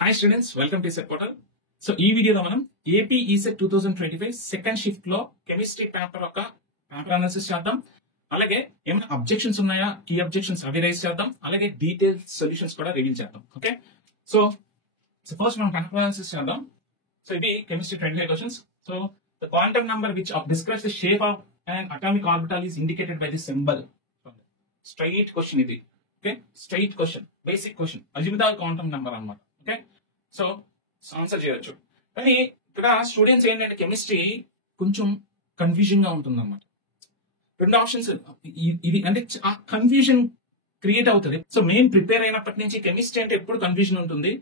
Hi students, welcome to set portal. So ఈ వీడియోలో మనం ఏపీ ఈసెట్ 2025 సెకండ్ షిఫ్ట్ లో కెమిస్ట్రీ పేపర్ ఒక పేపర్ అనాలిసిస్ చేద్దాం. అలాగే ఏమైనా అబ్జెక్షన్స్ ఉన్నాయా, కీ అబ్జెక్షన్స్ అవి రైజ్ చేద్దాం. అలాగే డీటెయిల్ సొల్యూషన్స్ కూడా రివీల్ చేద్దాం. ఓకే, సో ఫస్ట్ మనం పేపర్ అనాలిసిస్ చేద్దాం. సో ఇది chemistry 25 questions. So the quantum number which describes the shape of an atomic orbital is indicated by this symbol. Straight question ఇది. Okay, straight question, basic question, azimuthal quantum number అన్నమాట. Okay, so answer చేయొచ్చు. కానీ ఇక్కడ students ఏంటంటే chemistry కొంచెం confusion గా ఉంటుంది అన్నమాట. రెండు ఆప్షన్స్ ఇది అంటే ఆ కన్ఫ్యూజన్ క్రియేట్ అవుతుంది. సో మేము ప్రిపేర్ అయినప్పటి నుంచి కెమిస్ట్రీ అంటే ఎప్పుడు కన్ఫ్యూజన్ ఉంటుంది.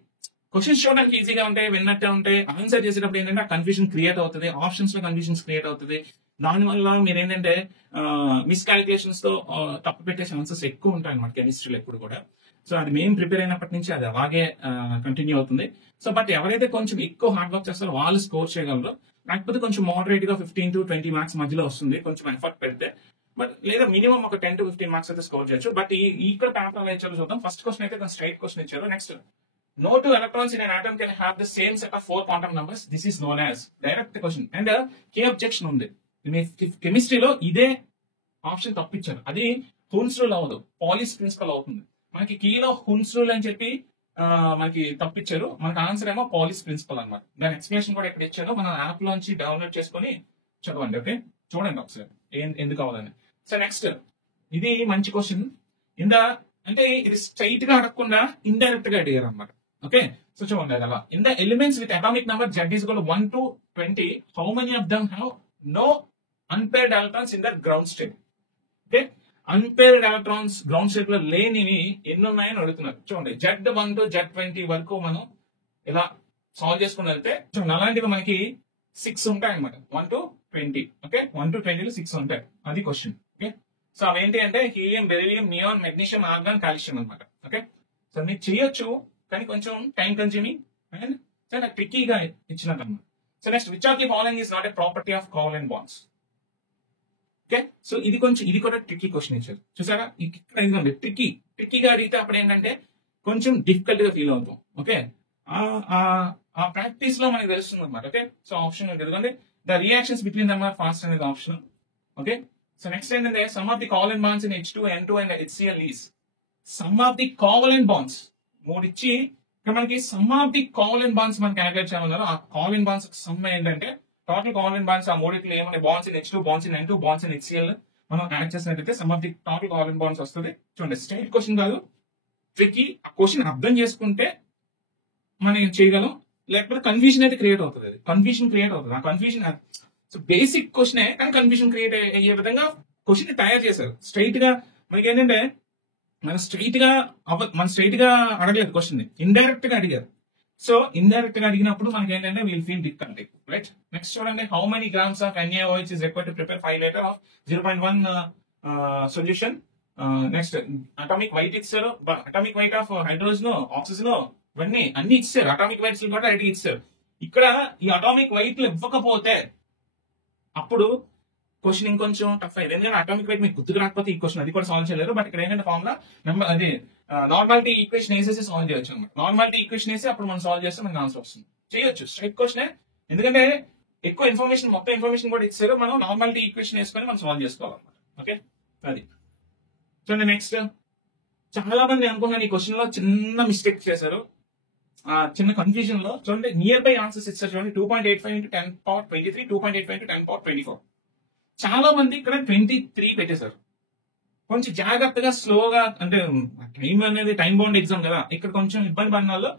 క్వశ్చన్స్ చూడడానికి ఈజీగా ఉంటాయి, విన్నట్టే ఉంటాయి. ఆన్సర్ చేసేటప్పుడు ఏంటంటే ఆ కన్ఫ్యూజన్ క్రియేట్ అవుతుంది, ఆప్షన్స్ లో కన్ఫ్యూజన్స్ క్రియేట్ అవుతుంది. దానివల్ల మీరు ఏంటంటే మిస్కాలిక్యులేషన్స్ తో తప్పు పెట్టే ఛాన్సెస్ ఎక్కువ ఉంటాయి అన్నమాట కెమిస్ట్రీలో ఎప్పుడు కూడా. సో అది మేము ప్రిపేర్ అయినప్పటి నుంచి అది అలాగే కంటిన్యూ అవుతుంది. సో బట్ ఎవరైతే కొంచెం ఎక్కువ హార్డ్ వర్క్ చేస్తారో వాళ్ళు స్కోర్ చేయగలరు. లేకపోతే కొంచెం మోడరేట్ గా 15 to 20 మార్క్స్ మధ్యలో వస్తుంది కొంచెం ఎఫర్ట్ పెడితే. బట్ లేదా మినిమం ఒక 10 to 15 మార్క్స్ అయితే స్కోర్ చేయొచ్చు. బట్ ఇక్కడ పేపర్ ఎలా ఇచ్చారో చూద్దాం. ఫస్ట్ క్వశ్చన్ అయితే స్ట్రైట్ క్వశ్చన్ ఇచ్చారు. Next, no two electrons in an atom can have the same set of 4 quantum numbers. This is known as direct question. And key objection ఉంది. కెమిస్ట్రీలో ఇదే ఆప్షన్ తప్పించారు. అది హున్స్ రూల్ అవ్వదు, polish principal అవుతుంది. మనకి కీలో Hund's rule అని చెప్పి మనకి తప్పించారు. మనకి ఆన్సర్ ఏమో పాలిస్ ప్రిన్సిపల్ అన్నమాట. దాని ఎక్స్ప్లెనేషన్ కూడా ఇక్కడ ఇచ్చారు. మన యాప్ లోంచి డౌన్లోడ్ చేసుకుని చదవండి. ఓకే, చూడండి ఒకసారి ఎందుకు అవ్వదని. సో నెక్స్ట్, ఇది మంచి క్వశ్చన్. అంటే ఇది స్ట్రైట్ గా అడగకుండా ఇండైరెక్ట్ గా అడిగారు అన్నమాట. ఓకే, సో చూడండి అది అలా. In the elements with atomic number Z is equal to 1 to 20, how many of them have no unpaired electrons in their ground state? Okay, unpaired electrons ground state లో లేనివి ఎన్ని ఉన్నాయని అడుగుతున్నారు. చూడండి, Z1 to Z20 వరకు మనం ఇలా solve చేసుకుని వెళ్తే చూడండి అలాంటివి మనకి 6 ఉంటాయి అనమాట. 1 to 20. ఓకే, 1 to 20 6 ఉంటాయి. అది క్వశ్చన్. ఓకే, సో అవేంటి అంటే helium, beryllium, neon, magnesium, organ, calcium అనమాట. ఓకే, సో మీరు చేయొచ్చు కానీ కొంచెం టైం కన్స్యూమింగ్ అండ్ చాలా ట్రిక్కీగా ఇచ్చినట్టు అన్నమాట. So next, which of the following is not a property of covalent bonds? Okay, so ఇది కూడా ట్రిక్కీ క్వశ్చన్ ఇచ్చారు. చూసారా, ఇక్కడ ఎందుకంటే ట్రిక్కీగా అడిగితే అప్పుడు ఏంటంటే కొంచెం డిఫికల్ట్ గా ఫీల్ అవుతాం. ఓకే, ఆ ప్రాక్టీస్ లో మనకి తెలుస్తుంది అనమాట. ఓకే, సో ఆప్షన్ ఎందుకంటే the reactions between them are fast అనేది ఆప్షన్. ఓకే, సో నెక్స్ట్ ఏంటంటే sum of the covalent bonds in H2, N2 and HCl is sum of the covalent bonds. మూడిచ్చి ఇక్కడ మనకి sum of the covalent bonds మనం calculate చేయమన్నారు. ఆ covalent bonds sum ఏంటంటే total covalent bonds ఆ మూడిట్లో ఏమైనా bonds in H2, bonds in N2, bonds in HCl మనం యాడ్ చేసినట్లయితే some of the total covalent bonds వస్తుంది. చూడండి, స్ట్రైట్ క్వశ్చన్ కాదు, ట్రిక్కీ. ఆ క్వశ్చన్ అర్థం చేసుకుంటే మనం చేయగలం, లేకపోతే కన్ఫ్యూజన్ అయితే క్రియేట్ అవుతుంది. అది కన్ఫ్యూజన్ క్రియేట్ అవుతుంది. ఆ కన్ఫ్యూజన్ సో బేసిక్ క్వశ్చనే కానీ కన్ఫ్యూజన్ క్రియేట్ అయ్యే విధంగా క్వశ్చన్ తయారు చేశారు. స్ట్రైట్ గా మనకి ఏంటంటే మనం స్ట్రైట్ గా అడగలేదు క్వశ్చన్, ఇండైరెక్ట్ గా అడిగారు. సో ఇండైరెక్ట్ గా అడిగినప్పుడు మనకి ఏంటంటే we'll feel difficulty, right? Next చూడండి, how many grams of NaOH is required to prepare 5 liter of 0.1 solution. Next, atomic weight ఇచ్చారు, atomic weight of hydrogen, oxygen, ఇవన్నీ అన్ని ఇచ్చారు. అటామిక్ వైట్స్ కూడా రెడీ ఇచ్చారు. ఇక్కడ ఈ అటామిక్ వైట్లు ఇవ్వకపోతే అప్పుడు క్వశ్చన్ ఇంకొంచెం టఫ్ అయ్యింది. ఎందుకంటే అటామిక్ వైట్ మీకు గుర్తుకు రాకపోతే ఈ క్వశ్చన్ అది కూడా సాల్వ్ చేయలేరు. బట్ ఇక్కడ ఏంటంటే ఫార్ములా నెంబర్ అది నార్మాలిటీ ఈక్వేషన్ వేసేసి సాల్వ్ చేయొచ్చు అనమాట. నార్మాలిటీ ఈక్వేషన్ వేసి అప్పుడు మనం సాల్వ్ చేస్తే మనకి ఆన్సర్ వస్తుంది. చేయొచ్చు స్ట్రైట్ క్వశ్చన్, ఎందుకంటే ఎక్కువ ఇన్ఫర్మేషన్, మొత్తం ఇన్ఫర్మేషన్ కూడా ఇచ్చారు. మనం నార్మాలిటీ ఈక్వేషన్ వేసుకొని మనం సాల్వ్ చేసుకోవాలన్నమాట. ఓకే, అది చూడండి. నెక్స్ట్, చాలా మంది అనుకున్నాను ఈ క్వశ్చన్ లో చిన్న మిస్టేక్ చేశారు. చిన్న కన్ఫ్యూజన్ లో చూడండి, నియర్ బై ఆన్సర్స్ ఇచ్చారు. చూడండి, 2.85 into 10 power 23, 2.85 into 10 power 24. చాలా మంది ఇక్కడ 23 పెట్టేశారు. కొంచెం జాగ్రత్తగా స్లోగా, అంటే టైం అనేది టైం బౌండ్ ఎగ్జామ్ కదా, ఇక్కడ కొంచెం ఇబ్బంది పడిన వాళ్ళు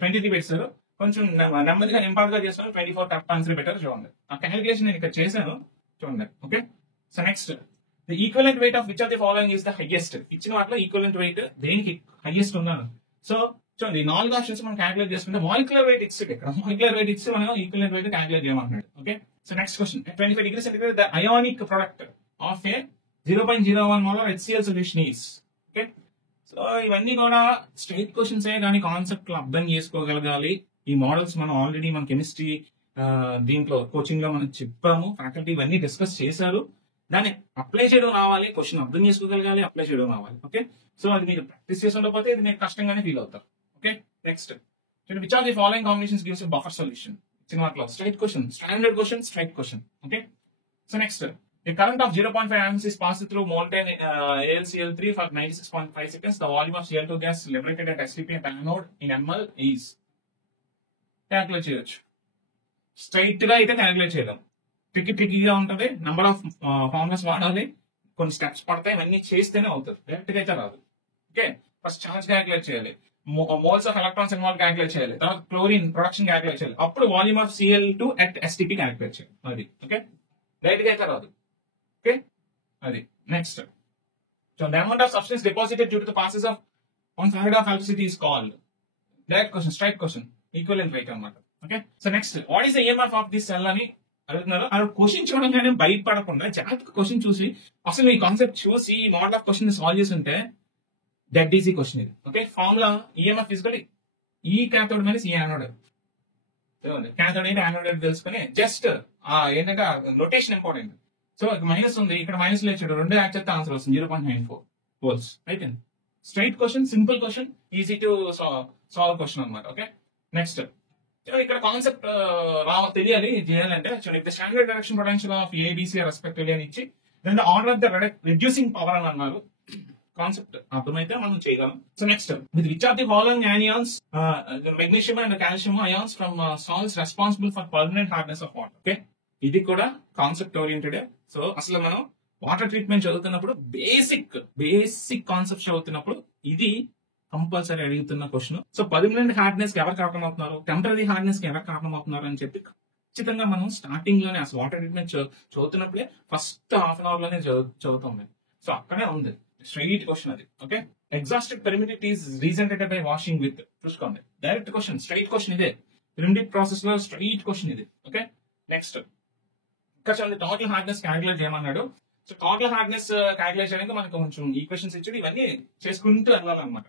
23 పెట్టారు. కొంచెం నెమ్మదిగా నింపాటుగా చేస్తాను 24 కరెక్ట్ ఆన్సర్ పెట్టారు. చూడండి, ఆ క్యాలిక్యులేషన్ నేను ఇక్కడ చేశాను. చూడండి. Okay, so next, the equivalent weight of which of the following is the highest? ఇచ్చిన వాటిలో ఈక్వలెంట్ వెయిట్ దేనికి హైయెస్ట్ ఉన్నాను. సో చూడండి, 4 ఆప్షన్స్ మనం క్యాలిక్యులేట్ చేసుకుంటే మాలిక్యులర్ వెయిట్ ఇచ్చి ఇక్కడ మాలిక్యులర్ వెయిట్ ఇచ్చి మనం ఈక్వలెంట్ వెయిట్ క్యాలిక్యులేట్ చేయమంటున్నాడు. Okay, so next question, 25 degrees centigrade the ionic product of a 0.01 molar HCl solution is. Okay, so ఇవన్నీ కూడా స్ట్రైట్ క్వశ్చన్స్ కానీ కాన్సెప్ట్ అర్థం చేసుకోగలగాలి. ఈ మోడల్స్ మనం ఆల్రెడీ మన కెమిస్ట్రీ దీంట్లో కోచింగ్ లో మనం చెప్పాము, ఫ్యాకల్టీ ఇవన్నీ డిస్కస్ చేశారు. దాన్ని అప్లై చేయడం రావాలి, క్వశ్చన్ అర్థం చేసుకోగలగాలి, అప్లై చేయడం రావాలి. ఓకే, సో అది మీరు ప్రాక్టీస్ చేసి ఉండకపోతే ఇది మీరు కష్టంగానే ఫీల్ అవుతారు. Okay, next, which are the following combinations gives a buffer solution? Straight question, standard question, straight question. Okay. So next, a current of 0.5 amps is passed through molten AlCl3 for 96.5 seconds. The volume of Cl2 gas liberated at STP at anode in ml is. Calculate చేయొచ్చు. Straight గా అయితే calculate చేయలేం, ట్రిక్కీగా ఉంటుంది, number of formulas వాడాలి, కొన్ని steps పడతాయి, ఇవన్నీ చేస్తేనే అవుతుంది, డైరెక్ట్ గా అయితే రాదు. ఓకే, ఫస్ట్ చార్జ్ క్యాలిక్యులేట్ చేయాలి, moles of electrons involve calculate చేయాలి, తర్వాత క్లోరిన్ ప్రొడక్షన్ క్యాలిక్యులేట్ చేయాలి, అప్పుడు volume of Cl2 at STP calculate చేయాలి. అది ఓకే, డైరెక్ట్ గా అయితే రాదు. ఓకే, అది next. So the amount of substance deposited due to the passes of 1 farad of electricity is called. Direct question, straight question, equivalent rate అన్నమాట. Okay, so next, what is the EMF of this cell అని అడుగుతున్నారు. అది question చూడంగానే భయపడకుండా జాగ్రత్తగా question చూసి అసలు ఈ కాన్సెప్ట్ చూసి ఈ మోడల్ ఆఫ్ క్వశ్చన్ సాల్వ్ చేసి ఉంటే దట్ ఈజీ క్వశ్చన్ ఇది. ఓకే, ఫార్ములా EMF ఇస్ ఈ క్యాథోడ్ మైనస్ ఈ యానోడ్. క్యాథోడ్ అయితే యానోడ్ తెలుసుకుని జస్ట్ ఏంటంటే నొటేషన్ ఇంపార్టెంట్. సో మైనస్ ఉంది, ఇక్కడ మైనస్ లేచాడు, రెండు యాడ్ చేస్తే ఆన్సర్ వస్తుంది 0.94 వోల్ట్స్. అయిపోయింది, straight question, simple question, easy to solve question అనమాట. ఓకే, నెక్స్ట్ ఇక్కడ కాన్సెప్ట్ తెలియాలి చేయాలంటే చూడండి, standard direction potential of A B C respectively అని ఇచ్చి దాని order of the reducing power అని అన్నారు. కాన్సెప్ట్ అర్థమైతే మనం చేయగలం. So next, with which of the following anions magnesium and calcium ions from salts responsible for permanent hardness of water. Okay, ఇది కూడా కాన్సెప్ట్ ఓరియంటెడ్. సో అసలు మనం వాటర్ ట్రీట్మెంట్ చదువుతున్నప్పుడు బేసిక్ కాన్సెప్ట్ చదువుతున్నప్పుడు ఇది కంపల్సరీ అడుగుతున్న క్వశ్చన్. సో పర్మనెంట్ హార్డ్నెస్ కి ఎవరు కారణం అవుతున్నారు, టెంపరీ హార్డ్నెస్ కి ఎవరు కారణం అవుతున్నారు అని చెప్పి ఖచ్చితంగా మనం స్టార్టింగ్ లోనే అసలు వాటర్ ట్రీట్మెంట్ చదువుతున్నప్పుడే ఫస్ట్ హాఫ్ అన్ అవర్ లోనే చదువుతాం. సో అక్కడే ఉంది స్ట్రైట్ క్వశ్చన్ అది. Okay, exhausted permutit is regenerated by washing with. చూసుకోండి, డైరెక్ట్ క్వశ్చన్, స్ట్రైట్ క్వశ్చన్ ఇదే, పెరిమిడిక్ ప్రాసెస్ లో స్ట్రైట్ క్వశ్చన్ ఇది. ఓకే, నెక్స్ట్ ఇక్కడ చూడండి, టోటల్ హార్డ్నెస్ క్యాలిక్యులేట్ చేయమన్నాడు. సో టోటల్ హార్డ్నెస్ క్యాలిక్యులేట్ చేయడానికి మనకు కొంచెం ఈక్వేషన్స్ ఇచ్చి ఇవన్నీ చేసుకుంటూ వెళ్ళాలన్నమాట.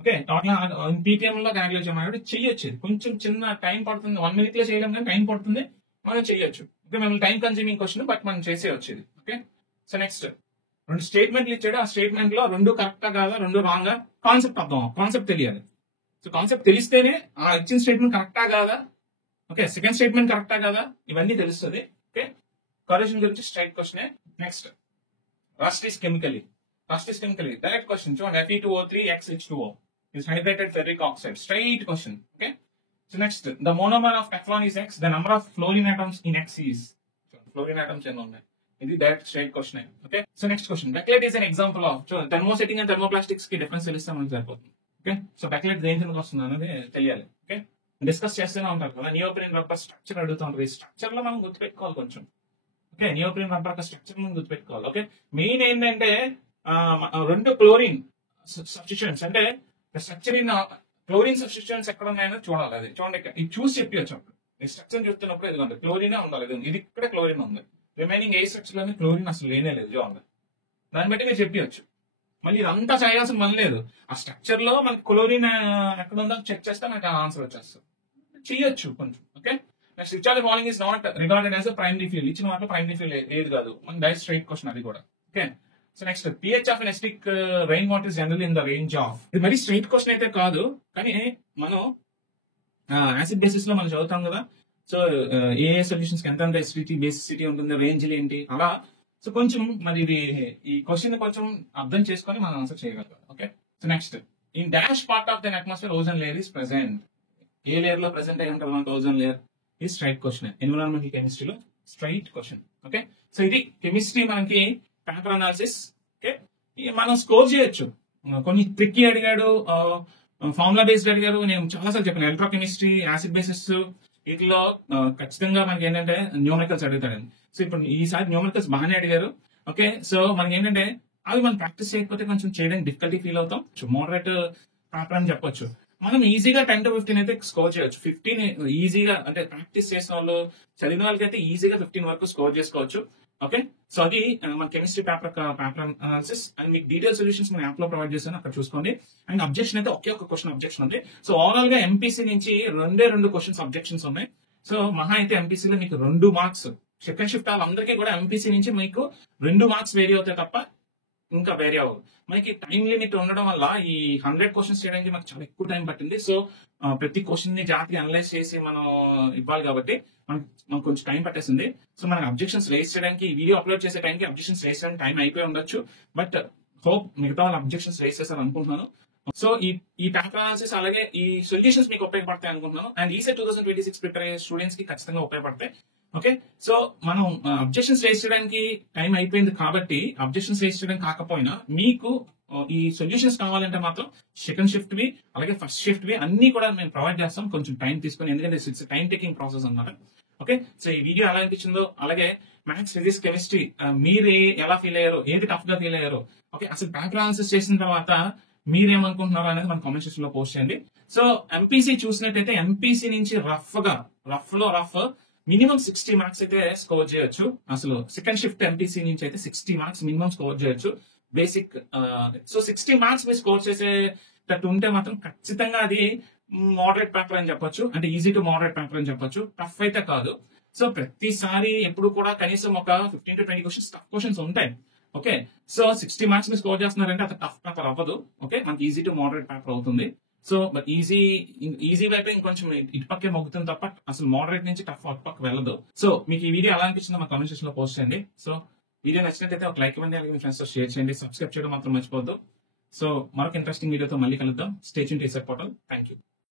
ఓకే, టోటల్ PPM లో క్యాలిక్యులేట్ చేయమన్నాడు, చెయ్యొచ్చు. కొంచెం చిన్న టైం పడుతుంది, 1 minute లో చేయలేం కానీ టైం పడుతుంది, మనం చెయ్యొచ్చు. ఓకే, మేము టైం కన్స్యూమింగ్ క్వశ్చన్ బట్ మనం చేసేయచ్చు ఇది. ఓకే, సో నెక్స్ట్, 2 స్టేట్మెంట్లు ఇచ్చాడు, ఆ స్టేట్మెంట్ లో 2 కరెక్టా కాదా, 2 రాంగా, కాన్సెప్ట్ అర్థం, కాన్సెప్ట్ తెలియాలి. సో కాన్సెప్ట్ తెలిస్తేనే ఆ ఇచ్చిన స్టేట్మెంట్ కరెక్టా కాదా, ఓకే సెకండ్ స్టేట్మెంట్ కరెక్టా కాదా, ఇవన్నీ తెలుస్తుంది. ఓకే, కరెక్షన్ గురించి straight question. Next, rust is chemically direct question. చూడండి, Fe2O3 XH2O is hydrated ferric oxide. Straight question. Okay. So next, the monomer of Teflon is X. The number of fluorine atoms in X is. So fluorine atoms are known. This is that straight question. Okay. So next question. Backlight is an example of. So thermosetting and thermoplastics ki difference తెలుస్తే మనకు సరిపోతుంది. Okay. So backlight దేని కిందకి వస్తుంది అనేది తెలియాలి. Okay. Discuss చేస్తూనే ఉంటారు కదా, నియోప్రిన్ రబ్బర్ స్ట్రక్చర్ అడుగుతూ ఉంటారు. ఈ స్ట్రక్చర్ లో మనం గుర్తుపెట్టుకోవాలి కొంచెం. ఓకే, నియోప్రిన్ రబ్బర్ యొక్క స్ట్రక్చర్ మనం గుర్తుపెట్టుకోవాలి. ఓకే, మెయిన్ ఏంటంటే 2 క్లోరిన్ సబ్స్టిట్యూయెంట్స్ అంటే స్ట్రక్చర్ ఇన్ క్లోరిన్ సబ్స్టిట్యూయెంట్స్ ఎక్కడ ఉన్నాయో చూడాలి. అది చూడండి, ఇది చూసి చెప్పవచ్చు. అప్పుడు ఈ స్ట్రక్చర్ చూస్తున్నప్పుడు ఇది ఉంది, క్లోరినే ఉండాలి, ఇది ఇక్కడ క్లోరిన్ ఉంది, రిమైనింగ్ ఏ స్ట్రక్చర్ లోనే క్లోరిన్ అసలు లేనే లేదు చూడండి. దాన్ని బట్టి మీరు చెప్పవచ్చు. మళ్ళీ ఇదంతా చేయాల్సిన పని లేదు, ఆ స్ట్రక్చర్ లో మనకి క్లోరిన్ ఎక్కడ ఉందో చెక్ చేస్తే మనకి ఆన్సర్ వచ్చేస్తుంది, చేయొచ్చు కొంచెం. Okay, next, which are the following is not regarded as primary fuel. ఇచ్చిన వాటిలో ప్రైమరీ ఫ్యూల్ ఏది కాదు, మన డైరెక్ట్ స్ట్రైట్ క్వశ్చన్ అది కూడా. Okay, so next, pH of acidic rain water is general in the range of. ఇది మరి straight question అయితే కాదు, కానీ మనం యాసిడ్ బేసిస్ లో మనం చదువుతాం కదా. సో ఏ సొల్యూషన్స్ కి ఎంత ఎసిడిటీ బేసిసిటీ ఉంటుంది, రేంజ్ ఏంటి అలా. సో కొంచెం మరి ఇది ఈ క్వశ్చన్ కొంచెం అర్థం చేసుకొని మనం ఆన్సర్ చేయగలుగుతాం. Okay, so next, in dash part of than atmosphere ozone layer is present. ఏ లేయర్ లో ప్రెసెంట్ అయ్యి ఉంటారు మనకు ఓజోన్ లేయర్. ఇది స్ట్రైట్ క్వశ్చన్, ఎన్విరాన్మెంటల్ కెమిస్ట్రీలో స్ట్రైట్ క్వశ్చన్. ఓకే, సో ఇది కెమిస్ట్రీ మనకి పేపర్ అనాలిసిస్. ఓకే, మనం స్కోర్ చేయొచ్చు. కొన్ని ట్రిక్కీ అడిగాడు, ఫార్ములా బేస్డ్ అడిగారు. నేను చాలాసార్లు చెప్పాను, ఎలక్ట్రోకెమిస్ట్రీ, యాసిడ్ బేసిస్ వీటిలో ఖచ్చితంగా మనకి ఏంటంటే న్యూమరికల్స్ అడుగుతాడండి. సో ఇప్పుడు ఈసారి న్యూమరికల్స్ బాగానే అడిగారు. ఓకే, సో మనకి ఏంటంటే అవి మనం ప్రాక్టీస్ చేయకపోతే కొంచెం చేయడానికి డిఫికల్టీ ఫీల్ అవుతాం. మోడరేట్ పేపర్ అని చెప్పొచ్చు. మనం ఈజీగా 10 to 15 అయితే స్కోర్ చేయొచ్చు. 15 ఈజీగా, అంటే ప్రాక్టీస్ చేసిన వాళ్ళు, చదివిన వాళ్ళకి అయితే ఈజీగా 15 వరకు స్కోర్ చేసుకోవచ్చు. ఓకే, సో అది మన కెమిస్ట్రీ పేపర్ అనాలిసిస్. అండ్ మీకు డీటెయిల్ సొల్యూషన్స్ మన యాప్ లో ప్రొవైడ్ చేస్తాను, అక్కడ చూసుకోండి. అండ్ అబ్జెక్షన్ అయితే ఒకే ఒక క్వశ్చన్ అబ్జెక్షన్ ఉంది. సో ఓవరాల్ గా ఎంపీసీ నుంచి 2 క్వశ్చన్స్ అబ్జెక్షన్స్ ఉన్నాయి. సో మహా అయితే ఎంపీసీలో మీకు 2 మార్క్స్, సెకండ్ షిఫ్ట్ వాళ్ళందరికీ కూడా ఎంపీసీ నుంచి మీకు 2 మార్క్స్ వేరీ అవుతాయి తప్ప ఇంకా వేరే అవ్వదు. మనకి టైం లిమిట్ ఉండడం వల్ల ఈ 100 క్వశ్చన్స్ చేయడానికి మనకు చాలా ఎక్కువ టైం పట్టింది. సో ప్రతి క్వశ్చన్ ని జాగ్రత్తగా అనలైజ్ చేసి మనం ఇవ్వాలి కాబట్టి మనకు కొంచెం టైం పట్టేసింది. సో మనకి అబ్జెక్షన్స్ రేస్ చేయడానికి వీడియో అప్లోడ్ చేసే టైంకి అబ్జెక్షన్స్ రేస్ చేయడానికి టైం అయిపోయి ఉండొచ్చు. బట్ హోప్ మిగతా వాళ్ళు అబ్జెక్షన్స్ రేస్ చేశారు అనుకుంటున్నాను. సో ఈ పేపర్ అనాలిసిస్ అలాగే ఈ సొల్యూషన్స్ మీకు ఉపయోగపడతాయి అనుకుంటున్నాను. అండ్ ఈసెట్ 2026 ప్రిపేర్ అయ్యే స్టూడెంట్స్ కి ఖచ్చితంగా ఉపయోగపడతాయి. ఓకే, సో మనం అబ్జెక్షన్స్ రేస్ చేయడానికి టైం అయిపోయింది కాబట్టి అబ్జెక్షన్స్ రేస్ చేయడానికి కాకపోయినా మీకు ఈ సొల్యూషన్స్ కావాలంటే మాత్రం సెకండ్ షిఫ్ట్ వి అలాగే ఫస్ట్ షిఫ్ట్ వి అన్ని కూడా మేము ప్రొవైడ్ చేస్తాం కొంచెం టైం తీసుకొని, ఎందుకంటే ఇట్స్ టైం టేకింగ్ ప్రాసెస్ అన్నమాట. ఓకే, సో ఈ వీడియో ఎలా అనిపించిందో అలాగే మ్యాథ్స్, ఫిజిక్స్, కెమిస్ట్రీ మీరు ఎలా ఫీల్ అయ్యారో, ఏది టఫ్ గా ఫీల్ అయ్యారో, ఓకే అసలు పేపర్ అనాలిసిస్ చేసిన తర్వాత మీరేమనుకుంటున్నారో అనేది మన కామెంట్ సెక్షన్ లో పోస్ట్ చేయండి. సో ఎంపీసీ చూసినట్టయితే ఎంపీసీ నుంచి రఫ్ మినిమం 60 మార్క్స్ అయితే స్కోర్ చేయొచ్చు. అసలు సెకండ్ షిఫ్ట్ ఎంపీసీ నుంచి అయితే 60 మార్క్స్ మినిమం స్కోర్ చేయొచ్చు బేసిక్. సో 60 మార్క్స్ మీరు స్కోర్ చేసేటట్టు ఉంటే మాత్రం ఖచ్చితంగా అది మోడరేట్ పేపర్ అని చెప్పొచ్చు, అంటే ఈజీ టు మోడరేట్ పేపర్ అని చెప్పొచ్చు, టఫ్ అయితే కాదు. సో ప్రతిసారి ఎప్పుడు కూడా కనీసం ఒక 15 to 20 క్వశ్చన్స్ టఫ్ క్వశ్చన్స్ ఉంటాయి. ఓకే, సో 60 మార్క్స్ మీరు స్కోర్ చేస్తున్నారంటే అది టఫ్ పేపర్ అవ్వదు. ఓకే, మనకి ఈజీ టు మోడరేట్ పేపర్ అవుతుంది. సో బట్ ఈజీ వైపు ఇంకొంచెం ఇటుపక్కే మొగ్గుతుంది తప్ప అసలు మోడరేట్ నుంచి టఫ్ అటుపక్క వెళ్ళదు. సో మీకు ఈ వీడియో ఎలా అనిపించిందో మా కామెంట్ సెక్షన్ లో పోస్ట్ చేయండి. సో వీడియో నచ్చినట్లయితే ఒక లైక్ ఇవ్వండి, అలాగే మీ ఫ్రెండ్స్ తో షేర్ చేయండి, సబ్స్క్రైబ్ చేయడం మాత్రం మర్చిపోవద్దు. సో మరొక ఇంట్రెస్టింగ్ వీడియోతో మళ్ళీ కలుద్దాం. Stay tuned to ECET portal. Thank you.